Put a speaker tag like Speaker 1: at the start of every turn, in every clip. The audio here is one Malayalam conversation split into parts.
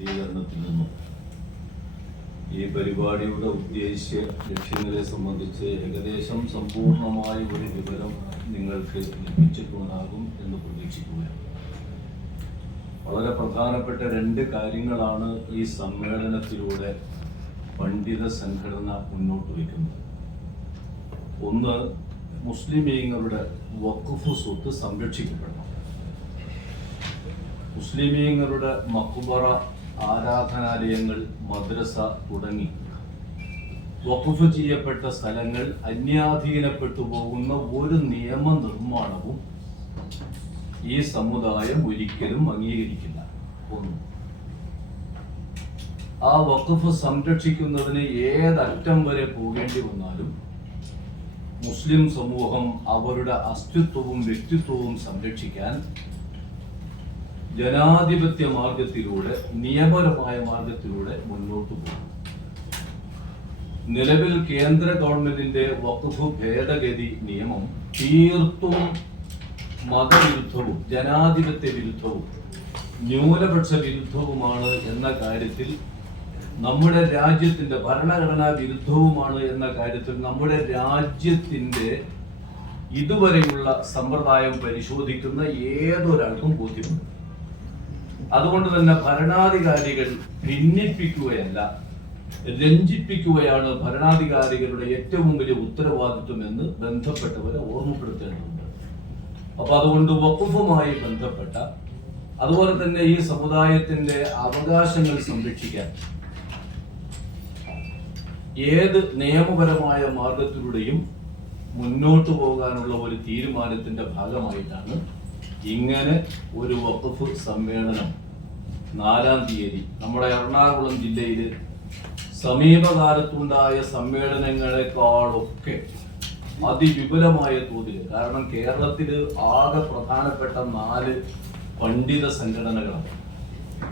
Speaker 1: സ്വീകരണത്തിൽ നിന്നും ഈ പരിപാടിയുടെ ഉദ്ദേശ്യ ലക്ഷ്യങ്ങളെ സംബന്ധിച്ച് ഏകദേശം സമ്പൂർണമായ ഒരു വിവരം നിങ്ങൾക്ക് ലഭിച്ചിട്ടുണ്ടാകും എന്ന് പ്രതീക്ഷിക്കുകയാണ്. വളരെ പ്രധാനപ്പെട്ട രണ്ട് കാര്യങ്ങളാണ് ഈ സമ്മേളനത്തിലൂടെ പണ്ഡിത സംഘടന മുന്നോട്ട് വയ്ക്കുന്നത്. ഒന്ന് മുസ്ലിമീങ്ങളുടെ വഖഫ് സ്വത്ത് സംരക്ഷിക്കപ്പെടണം. മുസ്ലിമീങ്ങളുടെ മക്കുബറ ആരാധനാലയങ്ങൾ മദ്രസ തുടങ്ങി. വഖഫ് ചെയ്യപ്പെട്ട സ്ഥലങ്ങൾ അന്യാധീനപ്പെട്ടു പോകുന്ന ഒരു നിയമ നിർമ്മാണവും ഈ സമുദായം ഒരിക്കലും അംഗീകരിക്കില്ല. ഒന്ന്. ആ വഖഫ് സംരക്ഷിക്കുന്നതിന് ഏതറ്റം വരെ പോകേണ്ടി വന്നാലും മുസ്ലിം സമൂഹം അവരുടെ അസ്തിത്വവും വ്യക്തിത്വവും സംരക്ഷിക്കാൻ ജനാധിപത്യ മാർഗത്തിലൂടെ നിയമപരമായ മാർഗത്തിലൂടെ മുന്നോട്ട് പോകും നിലവിൽ കേന്ദ്ര ഗവൺമെന്റിന്റെ വകുപ്പ് ഭേദഗതി നിയമം തീർത്തും മതവിരുദ്ധവും ജനാധിപത്യ വിരുദ്ധവും ന്യൂനപക്ഷ വിരുദ്ധവുമാണ് എന്ന കാര്യത്തിൽ നമ്മുടെ രാജ്യത്തിന്റെ ഭരണഘടനാ വിരുദ്ധവുമാണ് എന്ന കാര്യത്തിൽ നമ്മുടെ രാജ്യത്തിന്റെ ഇതുവരെയുള്ള സമ്പ്രദായം പരിശോധിക്കുന്ന ഏതൊരാൾക്കും ബോധ്യമുണ്ട്. അതുകൊണ്ട് തന്നെ ഭരണാധികാരികൾ ഭിന്നിപ്പിക്കുകയല്ല രഞ്ജിപ്പിക്കുകയാണ് ഭരണാധികാരികളുടെ ഏറ്റവും വലിയ ഉത്തരവാദിത്വം എന്ന് ബന്ധപ്പെട്ടവരെ ഓർമ്മപ്പെടുത്തേണ്ടതുണ്ട്. അപ്പൊ അതുകൊണ്ട് വക്കുഫുമായി ബന്ധപ്പെട്ട അതുപോലെ തന്നെ ഈ സമുദായത്തിന്റെ അവകാശങ്ങൾ സംരക്ഷിക്കാൻ ഏത് നിയമപരമായ മാർഗത്തിലൂടെയും മുന്നോട്ടു പോകാനുള്ള ഒരു തീരുമാനത്തിന്റെ ഭാഗമായിട്ടാണ് ഇങ്ങനെ ഒരു വഖഫ് സമ്മേളനം നാലാം തീയതി നമ്മുടെ എറണാകുളം ജില്ലയിൽ സമീപകാലത്തുണ്ടായ സമ്മേളനങ്ങളെക്കാളൊക്കെ അതിവിപുലമായ തോതിൽ കാരണം കേരളത്തിൽ ആകെ പ്രധാനപ്പെട്ട നാല് പണ്ഡിത സംഘടനകളാണ്.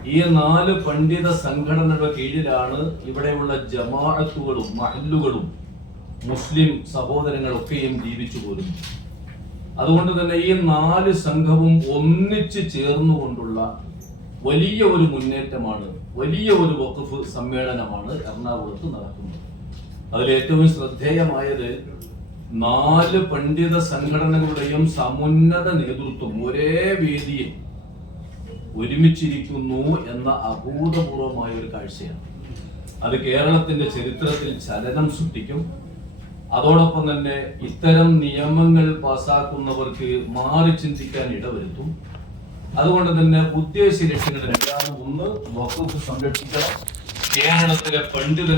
Speaker 1: ഈ നാല് പണ്ഡിത സംഘടനകളുടെ കീഴിലാണ് ഇവിടെയുള്ള ജമാഅത്തുകളും മഹല്ലുകളും മുസ്ലിം സഹോദരങ്ങളൊക്കെയും ജീവിച്ചു പോരുന്നു അതുകൊണ്ട് തന്നെ ഈ നാല് സംഘവും ഒന്നിച്ച് ചേർന്നുകൊണ്ടുള്ള വലിയ ഒരു മുന്നേറ്റമാണ് വലിയ ഒരു വഖഫ് സമ്മേളനമാണ് എറണാകുളത്ത് നടക്കുന്നത്. അതിൽ ഏറ്റവും ശ്രദ്ധേയമായത് നാല് പണ്ഡിത സംഘടനകളുടെയും സമുന്നത നേതൃത്വം ഒരേ വേദിയിൽ ഒരുമിച്ചിരിക്കുന്നു എന്ന അഭൂതപൂർവമായ ഒരു കാഴ്ചയാണ്. അത് കേരളത്തിന്റെ ചരിത്രത്തിൽ ചലനം സൃഷ്ടിക്കും. അതോടൊപ്പം തന്നെ ഇത്തരം നിയമങ്ങൾ പാസാക്കുന്നവർക്ക് മാറി ചിന്തിക്കാൻ ഇടവരുത്തും. അതുകൊണ്ട് തന്നെ ഉദ്ദേശ ലക്ഷ്യങ്ങൾ ഒന്ന് വകുപ്പ് സംരക്ഷിക്കണം. കേരളത്തിലെ പണ്ഡിതർ